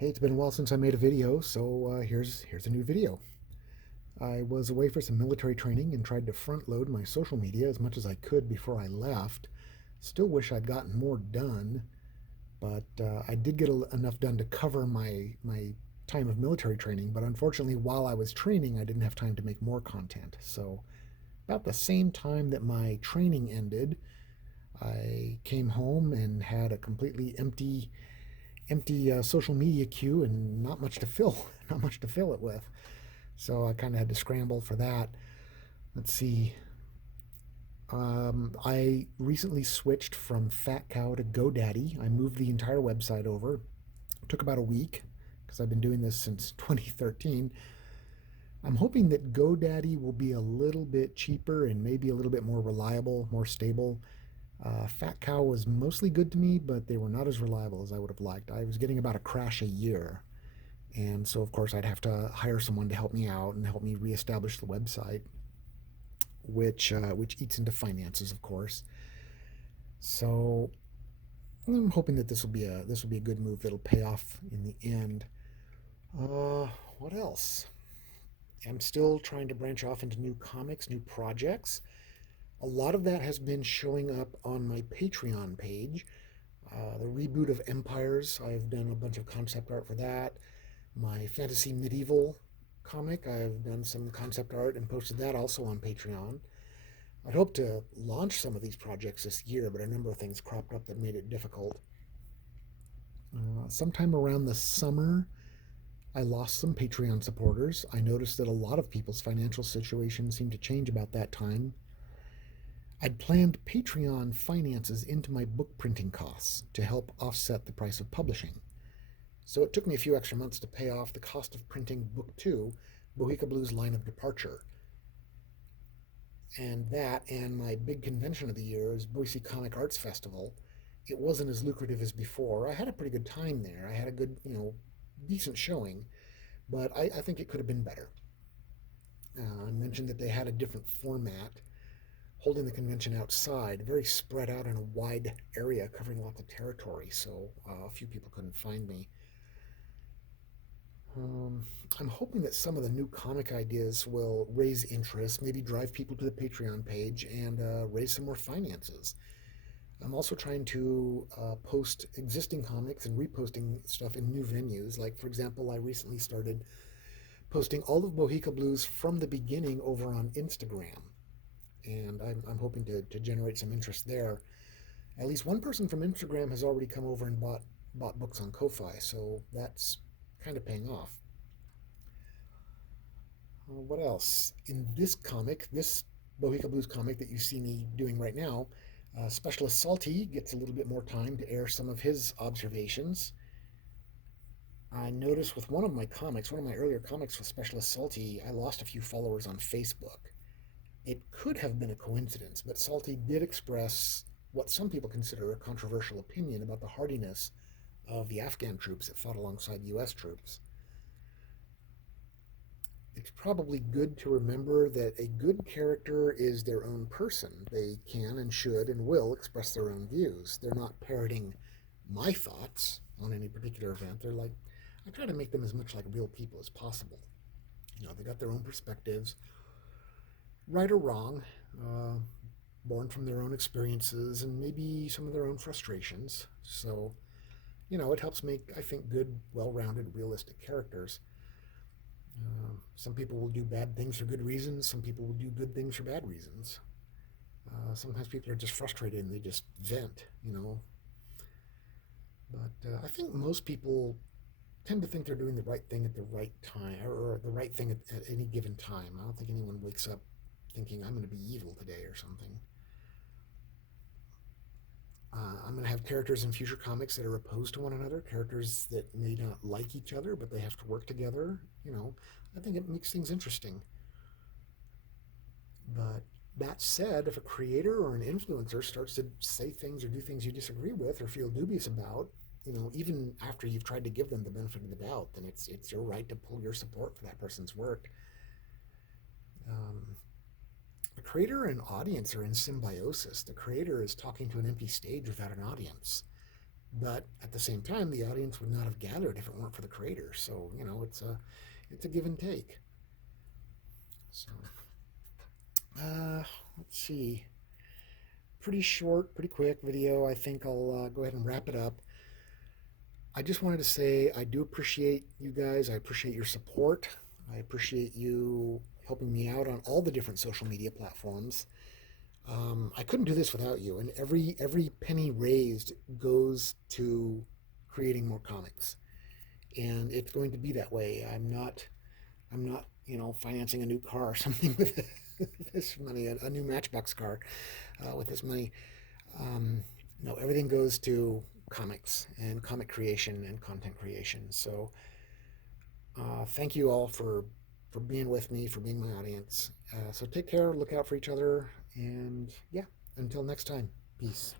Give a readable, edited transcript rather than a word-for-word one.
Hey, it's been a while since I made a video, so here's a new video. I was away for some military training and tried to front load my social media as much as I could before I left. Still wish I'd gotten more done, but I did get enough done to cover my time of military training. But unfortunately, while I was training, I didn't have time to make more content. So about the same time that my training ended, I came home and had a completely empty social media queue and not much to fill not much to fill it with. So I kind of had to scramble for that. Let's see. I recently switched from Fat Cow to GoDaddy. I moved the entire website over. It took about a week because I've been doing this since 2013. I'm hoping that GoDaddy will be a little bit cheaper and maybe a little bit more reliable, more stable. Fat Cow was mostly good to me, but they were not as reliable as I would have liked. I was getting about a crash a year. And so, of course, I'd have to hire someone to help me out and help me reestablish the website, which eats into finances, of course. So I'm hoping that this will be a good move that'll pay off in the end. Uh, what else? I'm still trying to branch off into new comics, new projects. A lot of that has been showing up on my Patreon page. The reboot of Empires, I've done a bunch of concept art for that. My fantasy medieval comic, I've done some concept art and posted that also on Patreon. I'd hoped to launch some of these projects this year, but a number of things cropped up that made it difficult. Sometime around the summer, I lost some Patreon supporters. I noticed that a lot of people's financial situation seemed to change about that time. I'd planned Patreon finances into my book printing costs to help offset the price of publishing. So it took me a few extra months to pay off the cost of printing Book 2, Bohica Blues Line of Departure. And that and my big convention of the year is Boise Comic Arts Festival. It wasn't as lucrative as before. I had a pretty good time there. I had a good, decent showing, but I think it could have been better. I mentioned that they had a different format, holding the convention outside, very spread out in a wide area covering lots of territory, so a few people couldn't find me. Um, I'm hoping that some of the new comic ideas will raise interest, maybe drive people to the Patreon page, and raise some more finances. I'm also trying to post existing comics and reposting stuff in new venues. Like, for example, I recently started posting all of Bohica Blues from the beginning over on Instagram. And I'm hoping to generate some interest there. At least one person from Instagram has already come over and bought books on Ko-Fi, so that's kind of paying off. What else? In this comic, this Bohica Blues comic that you see me doing right now, Specialist Salty gets a little bit more time to air some of his observations. I noticed with one of my earlier comics with Specialist Salty, I lost a few followers on Facebook. It could have been a coincidence, but Salty did express what some people consider a controversial opinion about the hardiness of the Afghan troops that fought alongside U.S. troops. It's probably good to remember that a good character is their own person. They can and should and will express their own views. They're not parroting my thoughts on any particular event. I try to make them as much like real people as possible. They got their own perspectives, right or wrong, uh, born from their own experiences and maybe some of their own frustrations. So, it helps make, I think, good, well rounded, realistic characters. Some people will do bad things for good reasons. Some people will do good things for bad reasons. Sometimes people are just frustrated and they just vent. But I think most people tend to think they're doing the right thing at the right time or the right thing at any given time. I don't think anyone wakes up thinking I'm going to be evil today or something. I'm going to have characters in future comics that are opposed to one another, characters that may not like each other, but they have to work together. I think it makes things interesting. But that said, if a creator or an influencer starts to say things or do things you disagree with or feel dubious about, even after you've tried to give them the benefit of the doubt, then it's your right to pull your support for that person's work. Um, the creator and audience are in symbiosis. The creator is talking to an empty stage without an audience. But at the same time, the audience would not have gathered if it weren't for the creator. So it's a give and take. So uh, let's see. Pretty short, pretty quick video. I think I'll go ahead and wrap it up. I just wanted to say I do appreciate you guys. I appreciate your support. I appreciate you helping me out on all the different social media platforms. I couldn't do this without you, and every penny raised goes to creating more comics, and it's going to be that way. I'm not financing a new car or something with this money, a new Matchbox car with this money. Um, no, everything goes to comics and comic creation and content creation. So thank you all for being with me, for being my audience. So take care, look out for each other, and yeah, until next time, peace.